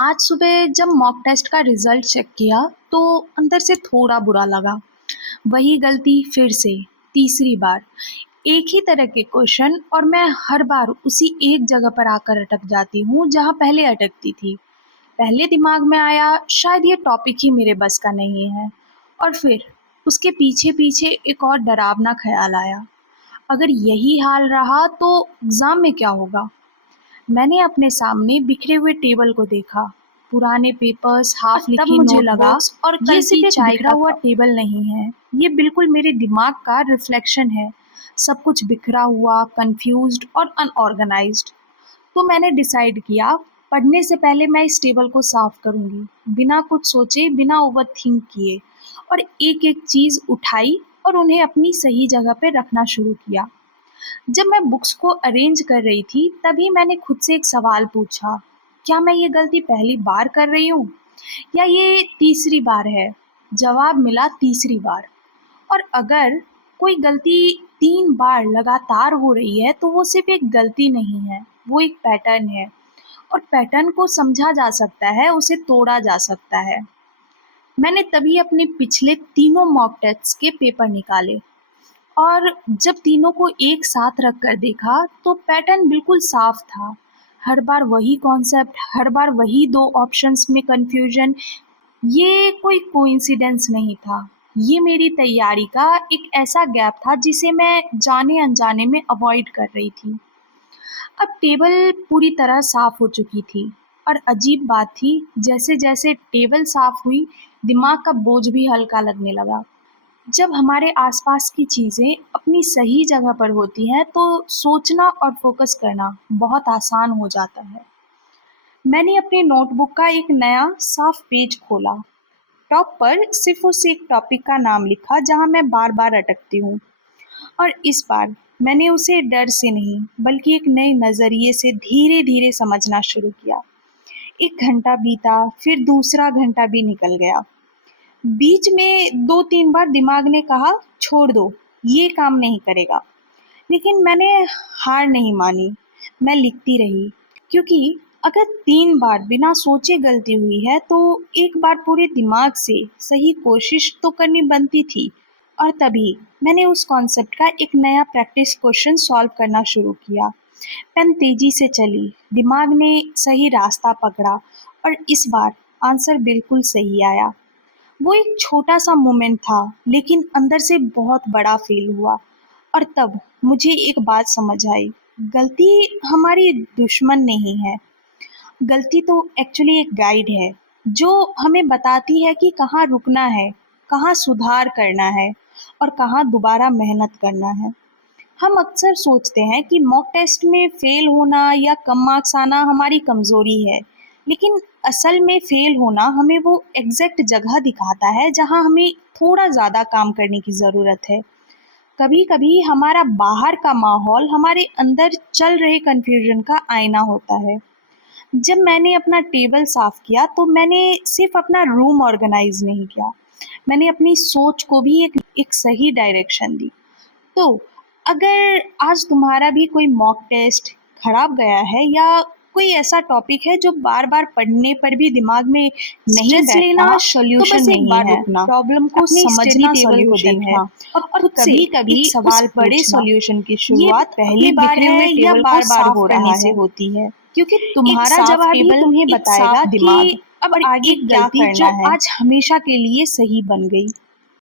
आज सुबह जब मॉक टेस्ट का रिजल्ट चेक किया तो अंदर से थोड़ा बुरा लगा। वही गलती फिर से, तीसरी बार। एक ही तरह के क्वेश्चन और मैं हर बार उसी एक जगह पर आकर अटक जाती हूँ जहाँ पहले अटकती थी। पहले दिमाग में आया शायद ये टॉपिक ही मेरे बस का नहीं है, और फिर उसके पीछे पीछे एक और डरावना ख्याल आया, अगर यही हाल रहा तो एग्ज़ाम में क्या होगा। मैंने अपने सामने बिखरे हुए टेबल को देखा, पुराने पेपर्स, हाफ तब लिखी मुझे लगा नोटबुक्स और ये कल सिर्फ की एक चाय बिखरा का हुआ कप। टेबल नहीं है, ये बिल्कुल मेरे दिमाग का रिफ्लेक्शन है। सब कुछ बिखरा हुआ, कंफ्यूज्ड और अनऑर्गेनाइज्ड। तो मैंने डिसाइड किया, पढ़ने से पहले मैं इस टेबल को साफ करूंगी, बिना कुछ सोचे, बिना ओवर थिंक किए, और एक एक चीज़ उठाई और उन्हें अपनी सही जगह पे रखना शुरू किया। जब मैं बुक्स को अरेंज कर रही थी तभी मैंने खुद से एक सवाल पूछा, क्या मैं ये गलती पहली बार कर रही हूँ या ये तीसरी बार है। जवाब मिला तीसरी बार। और अगर कोई गलती 3 बार लगातार हो रही है तो वो सिर्फ एक गलती नहीं है, वो एक पैटर्न है। और पैटर्न को समझा जा सकता है, उसे तोड़ा जा सकता है। मैंने तभी अपने पिछले तीनों मॉक टेस्ट के पेपर निकाले, और जब तीनों को एक साथ रख कर देखा तो पैटर्न बिल्कुल साफ था। हर बार वही कॉन्सेप्ट, हर बार वही दो ऑप्शंस में कंफ्यूजन। ये कोई कोइंसिडेंस नहीं था, ये मेरी तैयारी का एक ऐसा गैप था जिसे मैं जाने अनजाने में अवॉइड कर रही थी। अब टेबल पूरी तरह साफ हो चुकी थी, और अजीब बात थी, जैसे जैसे टेबल साफ हुई दिमाग का बोझ भी हल्का लगने लगा। जब हमारे आसपास की चीज़ें अपनी सही जगह पर होती हैं तो सोचना और फोकस करना बहुत आसान हो जाता है। मैंने अपने नोटबुक का एक नया साफ पेज खोला। टॉप पर सिर्फ उस एक टॉपिक का नाम लिखा जहां मैं बार बार अटकती हूँ, और इस बार मैंने उसे डर से नहीं बल्कि एक नए नज़रिए से धीरे धीरे समझना शुरू किया। 1 घंटा बीता, फिर दूसरा घंटा भी निकल गया। बीच में 2-3 बार दिमाग ने कहा, छोड़ दो, ये काम नहीं करेगा। लेकिन मैंने हार नहीं मानी, मैं लिखती रही। क्योंकि अगर 3 बार बिना सोचे गलती हुई है तो एक बार पूरे दिमाग से सही कोशिश तो करनी बनती थी। और तभी मैंने उस कॉन्सेप्ट का एक नया प्रैक्टिस क्वेश्चन सॉल्व करना शुरू किया। पेन तेजी से चली, दिमाग ने सही रास्ता पकड़ा, और इस बार आंसर बिल्कुल सही आया। वो एक छोटा-सा मोमेंट था, लेकिन अंदर से बहुत बड़ा फ़ील हुआ। और तब मुझे एक बात समझ आई, गलती हमारी दुश्मन नहीं है। गलती तो एक्चुअली एक गाइड है, जो हमें बताती है कि कहाँ रुकना है, कहाँ सुधार करना है और कहाँ दोबारा मेहनत करना है। हम अक्सर सोचते हैं कि मॉक टेस्ट में फेल होना या कम मार्क्स आना हमारी कमज़ोरी है, लेकिन असल में फेल होना हमें वो एग्जैक्ट जगह दिखाता है जहां हमें थोड़ा ज़्यादा काम करने की ज़रूरत है। कभी कभी हमारा बाहर का माहौल हमारे अंदर चल रहे कन्फ्यूजन का आईना होता है। जब मैंने अपना टेबल साफ किया तो मैंने सिर्फ अपना रूम ऑर्गेनाइज नहीं किया, मैंने अपनी सोच को भी एक सही डायरेक्शन दी। तो अगर आज तुम्हारा भी कोई मॉक टेस्ट खराब गया है या कोई ऐसा टॉपिक है जो बार बार पढ़ने पर भी दिमाग में नहीं स्ट्रेस बैठता, लेना तो सॉल्यूशन बस एक नहीं बार है, रुकना, प्रॉब्लम को अपनी स्टडी समझना टेबल को सॉल्यूशन है। देखना, और और खुद से कभी-कभी एक उस सवाल बड़े पूछना, सॉल्यूशन की ये शुरुआत पहली अपने बार बिखरे हुए है या टेबल को बार बार साफ हो करने रहा से है, होती है। क्योंकि एक तुम्हारा साफ जवाब ही टेबल, तुम्हें एक बताएगा साफ कि दिमाग, अब और आगे एक क्या गलती करना जो है। आज हमेशा के लिए सही बन गई।